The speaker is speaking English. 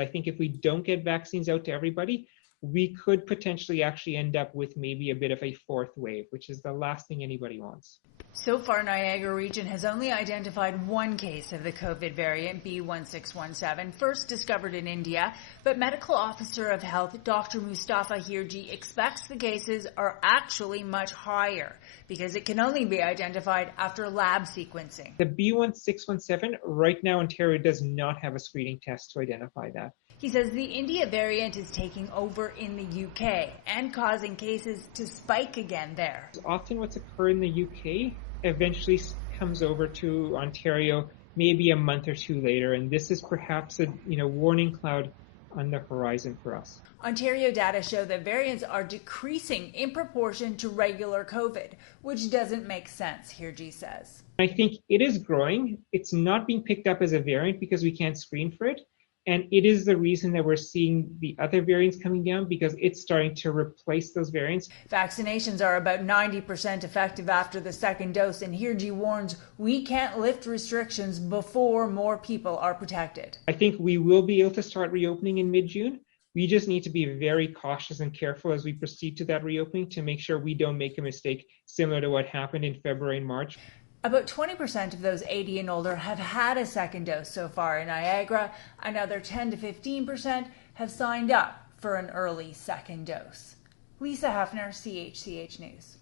I think if we don't get vaccines out to everybody, we could potentially actually end up with maybe a bit of a fourth wave, which is the last thing anybody wants. So far, Niagara region has only identified one case of the COVID variant B1617, first discovered in India, but Medical Officer of Health Dr. Mustafa Hirji expects the cases are actually much higher because it can only be identified after lab sequencing. The B1617, right now Ontario does not have a screening test to identify that. He says the India variant is taking over in the UK and causing cases to spike again there. Often what's occurred in the UK eventually comes over to Ontario maybe a month or two later, and this is perhaps a warning cloud on the horizon for us. Ontario data show that variants are decreasing in proportion to regular COVID, which doesn't make sense, Hirji says. I think it is growing. It's not being picked up as a variant because we can't screen for it. And it is the reason that we're seeing the other variants coming down, because it's starting to replace those variants. Vaccinations are about 90% effective after the second dose, and Hirji warns we can't lift restrictions before more people are protected. I think we will be able to start reopening in mid-June. We just need to be very cautious and careful as we proceed to that reopening to make sure we don't make a mistake similar to what happened in February and March. About 20% of those 80 and older have had a second dose so far in Niagara. Another 10 to 15% have signed up for an early second dose. Lisa Hepfner, CHCH News.